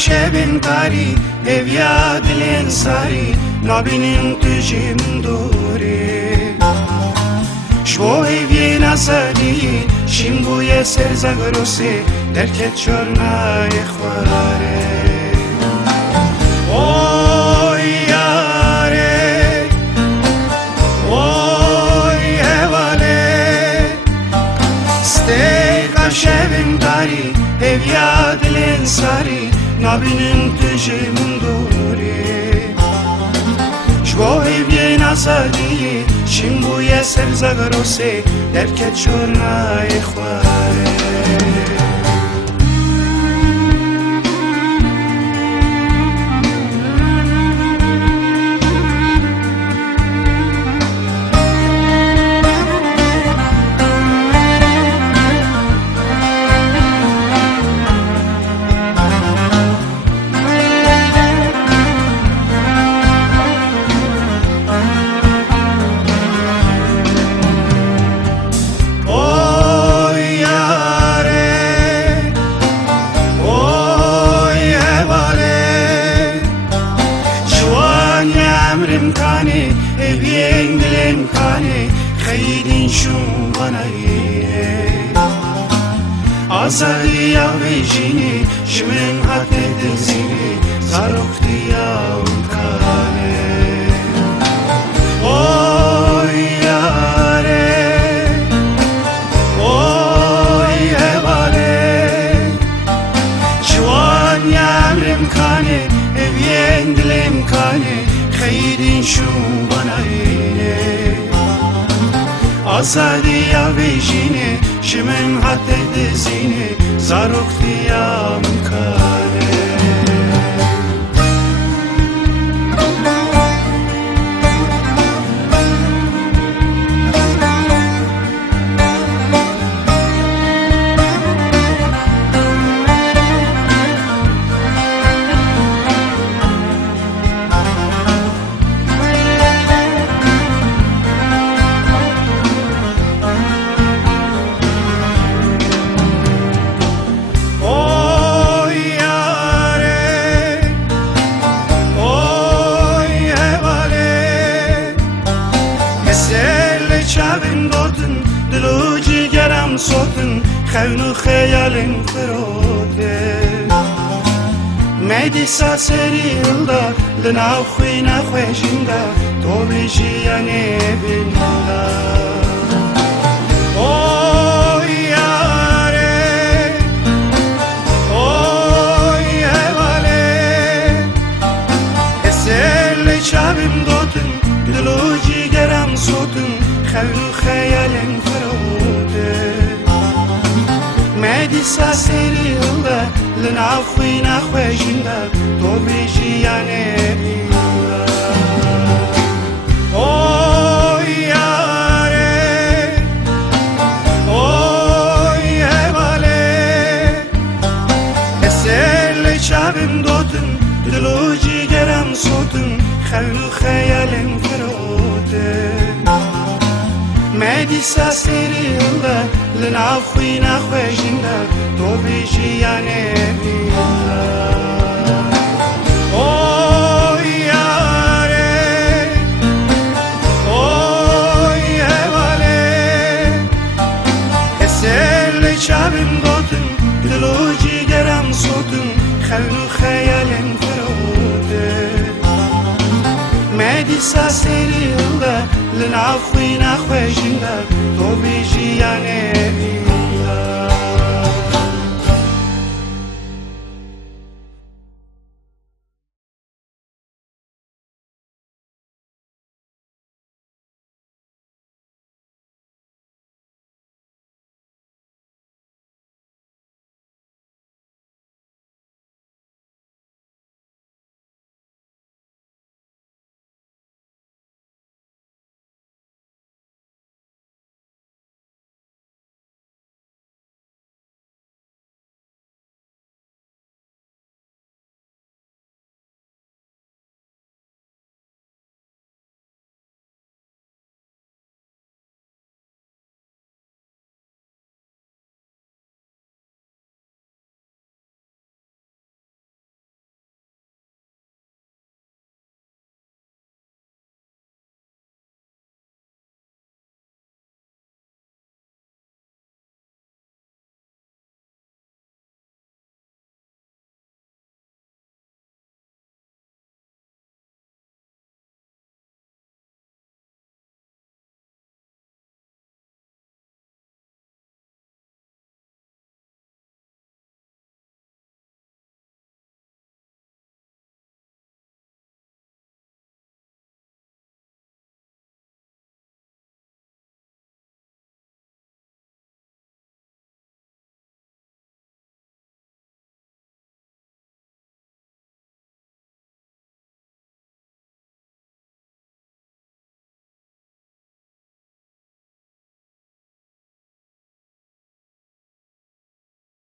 شبن قاری اویا دلین ساری نبینیم تجیم دوری شو اوی نسادی شیم بوی سرزگروسی درکت چرنای خواره اوی یاره اوی هواله ستیقا شبن قاری اویا دلین ساری نبینیم تجیم دوری شوی بی نسادی شیم بوی سرزگروسی درکت چرنای خواره امکانی اوین دل امکانی خیلی شون بنایی آزادی آویجینی شمن حد دزینی زاروختی امکانی اوی یاره اوی هواله جوان یامر امکانی اوین دل امکانی خیلی شون بنایی آزادی آویجینی شمن حد دزینی زاروختی امکانی دلو جیگرم سوتن خون و خیالم خروده میدی ساسری هلدا لناو خوی نخوشنده تو بیجی یعنی بینده اوی یاره اوی هواله اسل چابم دوتن دلو جیگرم سوتن خون و خیالم خروده میدی ساسری هلدا لناو خوی نخوشنده تو بیجی یعنی بینده اوی یاره اوی هواله مدیسا سریلده لنعفوی نخوشنده تو بیشی یعنی شبم داتم دلو جیگرم صوتم خلو خیالم فروده مدیسا سریلده لنعفوی نخوشنده تو بیشی یعنی